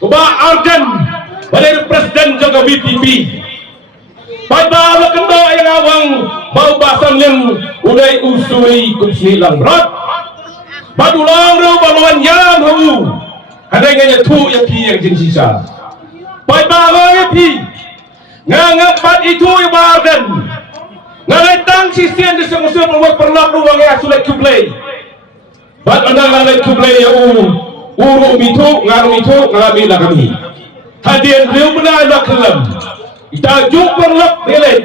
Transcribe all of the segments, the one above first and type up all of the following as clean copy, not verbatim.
Uba Arden pada Presiden jaga BPP. Pada kendo yang awang bau basam yang ulai usui kusilang berat. Badulang ru baluan yang hu. Ada yang tu yang pi yang jinsisa. Pada orang pi ngangap bat itu yang Arden. Ngaletang sisian di semua buat perlak ruang yang sulit kuplay. Bat anda ngalai kuplay ya uru itu ngarum itu ngalami lah kami. Hadian beliau benar nak kelam. Kita jumpa perlak nilai.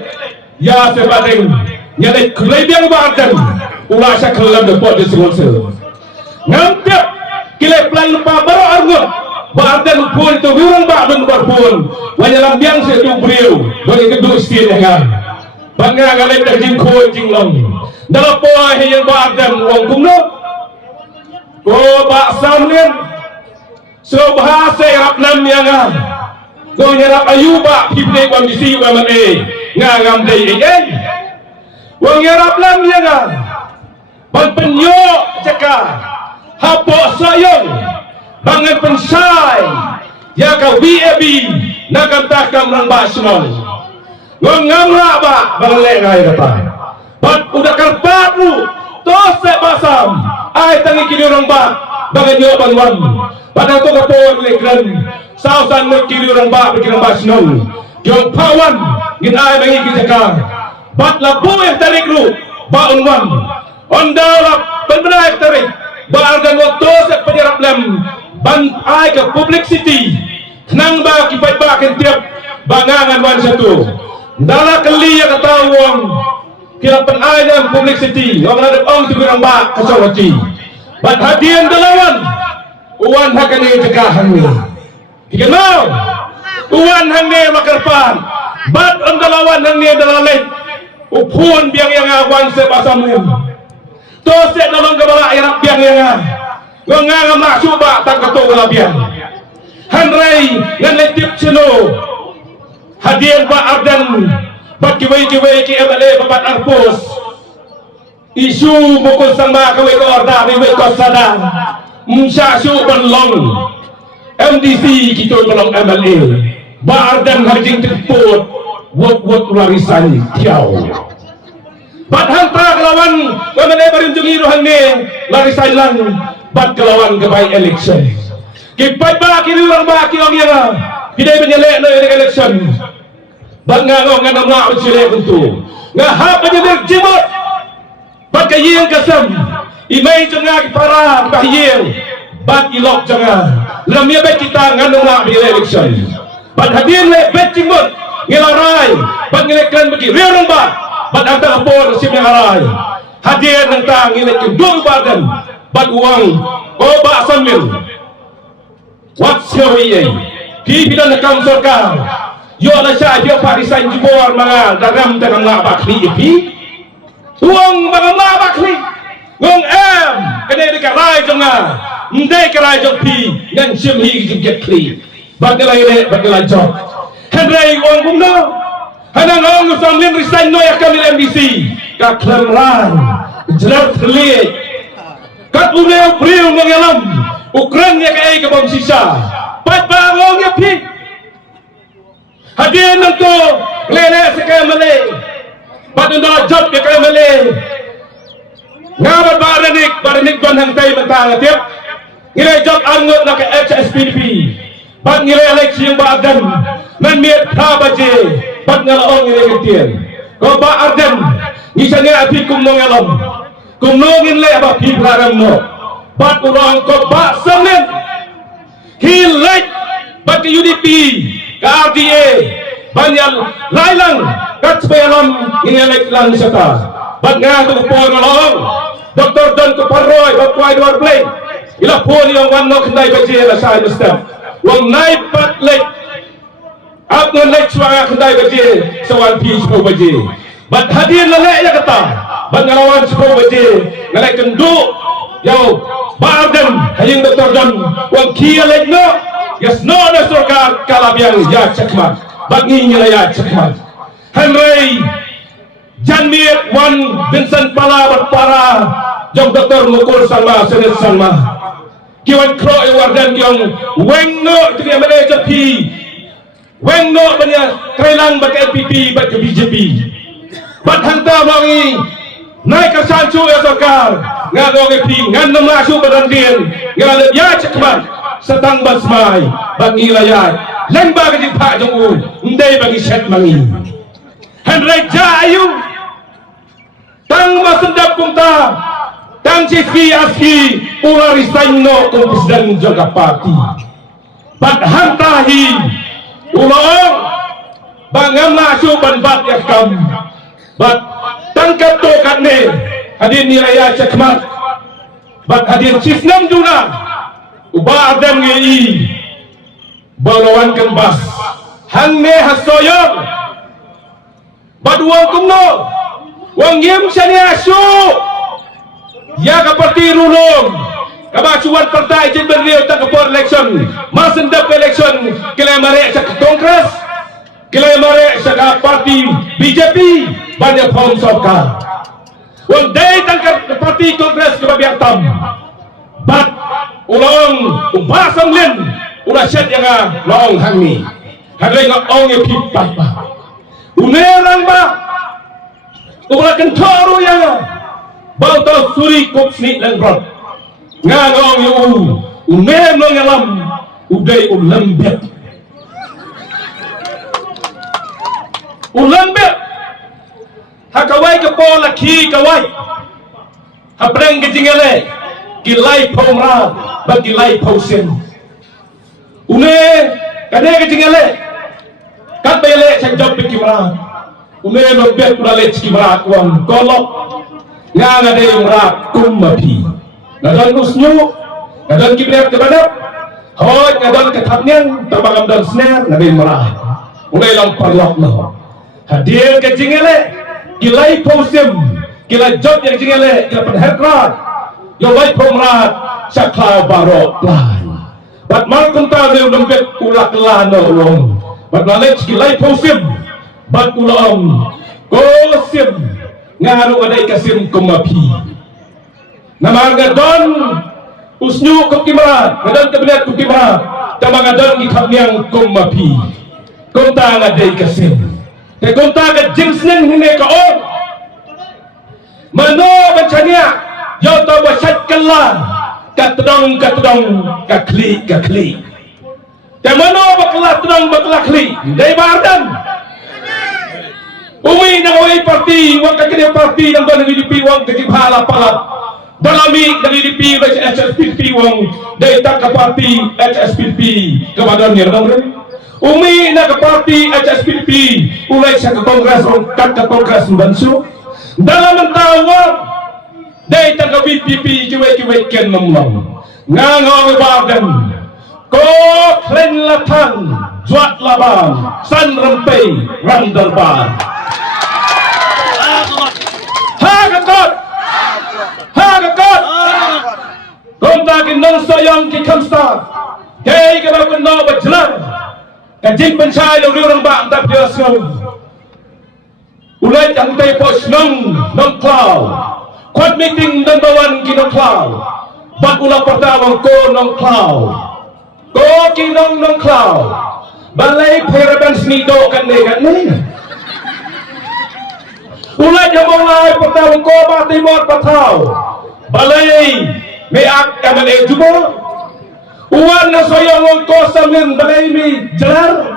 Ya sebadeng nilai kuplay yang Arden. Ulah saya kelam dapat di semua. Ngambil kile plan lupa baru argut. Arden pun itu wirang Arden pun. Wanyalam yang saya tu beliau bagi kedua istilah kan. Bangga galai terjing koi jinglong. Dalam poa yang Arden wong kumno. Ko Pak Samlin subhasa irap nam yang ko nyerap ayuba piple kondisi UMNA ngam dei wong nyerap nam yang ban penyo ceka hapo sayong bangan pensai ya ka BAB nakam takam rang basmol wong ngamra ba bang le ngai kata bat udah karpatu tos basam ai tangi kini orang ba bagai nyo banwan pada to kapon lekran sausan me kini orang ba bikin basnong yung pawan gin ai bangi kijaka bat labu yang tarik ru ba unwan ondalap benar tarik ba dan waktu se penyerap lem ban ai ke publicity nang ba kipat ba ken tiap bangangan wan satu dala kali ya kata wong kira penai dalam publicity orang ada orang tu orang bak kasawati bat hadian dalawan uwan hakane cekahan ni dikenal uwan hange makarpan bat dalawan hange dalalet upun biang yang awan sebasamu to se dalam kebala irap biang yang nganga masuk bak tak ketu biang hanrei ngan letip celo hadian Pak Arden bat kiwai ki MLA babat arpus isu mukul sama kawai ko orda biwai ko sadang msya su benlong MDC kita belong MLA Pak Arden harjing terput wot warisan tiaw bat hantar kelawan MLA barinjungi rohani larisan lang bat kelawan kebaik election kipai baki orang baki orang yang tidak menyelek no election bangga ngong ngana mak ucile untuk ngahap aja berjimut pakai yang kasam imai jengah para kahiyeng bat ilok jengah lamia bet kita ngana mak bila election bat hadian le bet jimut ngelarai bat ngelekkan bagi riang ba bat antara por sim yang arai hadian tentang ngelek kedua badan bat uang oba sambil wat siawi di bidang kam sorkar yo la sya dia parisan jubor mga daram tanang labak ni ipi tuang mga labak ni ngong kene de karai jonga mde karai jong pi ngan sim hi get kli bagala ile bagala jok henry wong kumno hanang ngong samlin resign no ya kamil MDC ka klamran jelar terlihat kat uneu priu mengalam ukran ya kai ke bom sisa pat bangong ya pi hadian itu lele sekaya mele batun dalam job ke kaya mele ngabat baranik don hang tay mentang tiap ngilai job angot nak HSPDP bat ngilai eleksi yang Arden man miet pra baje bat ngalaong ngilai ketian ko ba Arden ngisanya api kumnong elom kumnongin le ba pi praram no bat urang ko ba samlen hilai bat ke UDP RDA banyak lailang kat sepelam ini lang wisata bat nga tu po nolong Dr. Don Kuparoy bakwai dua play ila po yang wano kendai baje la sa step wang nai pat lek ap ngan lek suara kendai baje sawan pi sepuluh baje bat hadir la lek ya kata bat ngalawan sepuluh baje ngalek kendu yo Arden hayang Dr. Don wang kia lek no yes no na surga kalabiang ya cekmat bagi nyelaya cekmat Henry Janmiet Wan Vincent Pala berpara jom Dr. mukul sama senit sama kiwan kro yang wardan yang wengno itu yang manager P wengno banyak kerelang bagi LPP bagi BJP bat hantar wangi naik ke sancu ya sokar ngalong P ngan masuk berandin ngalep ya cekmat setang basmai bagi layat lembah bagi pak jongul ndai bagi set mangi Henry Jayu tang masendap kumta tang ciski aski ulari saino kumpis dan jaga parti bat hantahi ulong bangam masuk ban bat yakam bat tangkap tokat ne hadir nilai cekmat bat hadir cisnam juna ubah adam ngei balawan kembas hang ne hasoyong bat uang kumno uang yem sani asu ya seperti rulung kebacuan partai jen beriau tak kepor election masendap election kila marek sak kongres kila marek sak parti BJP banyak form sokar wang day tangkap parti kongres kebabiak tam bat ulang umbasam lin ulah syat yang laong hangi hadai ngak ong ye pipat ba unerang ba ulah kentoru yang bau tau suri kopsni dan rot ngangong yu unem lo ngalam udai ulambet hakawai ke pola ki kawai hapreng ke jingele kilai pomra bagi lai pausen une kade ke jingele kat bele sanjop pikimra une lo bet kurale cikimra kuam kolok nga de umra kumapi nadon usnyu nadon kibrek kebadap hoy nadon ketapnian tabagam dan snare nabi merah ulai lang parlok no hadir ke jingele kilai posim kila job yang jingele kila penherkrat yo lai pomrat sakla barok plan bat malkum ta de dompet ulak lano long bat lalech kilai posim bat ulong kosim ngaru ada ikasim kumapi nama ngadon usnyu kumkimrat ngadon kabinet kumkimrat tama ngadon ikapniang kumapi kumta ngade ikasim te kumta ke jinsnen hine ka on mano bacanya yo to basat kala katdong ka kli te mano bakla tdong bakla kli dai bardan umi na away parti wang kakini parti ng ba nangilipi wang kakiphala palat dalami nangilipi wang HSPP wang dayta ka parti HSPP kabadan niya nang umi na ka parti HSPP ulay siya ka kongres wang kat ka kongres banso dalam tawag dayta ka BPP kiway ken namlang ngangong ibadan ko klen latang juat labang san rempay randarban Hagagot Konta kinong soyong ki kamsta Kay kabawin no bajlan Kajing pencay lo riurang ba ang tapyos ng Ulit ang tapos ng cloud Quad meeting number 1 kinong cloud Bak ulang pertawang ko ng cloud Ko kinong ng cloud Balay peraban snido kan ulat yang mulai pertawang ko ba timor patau balay may ak kaman e jubo uwan na soyong ko samin balay may jalar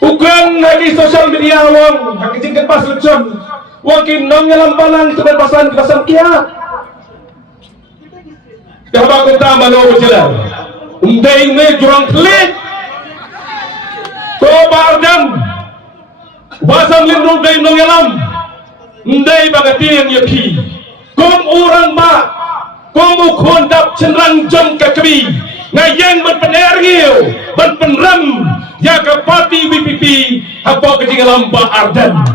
ugan lagi social media wong hakijingkan pas lucon wakin nong ngalambalan kebebasan kia kahaba kota mano jalar unday ne jurang klik ko ba ardam wasam lindung day nongelam ndai bagatin yapi kum urang ba kum ukondap cenrang jom kakabi ngayang ban penergiu ban penram ya ke parti BPP apa kejingalam ba ardan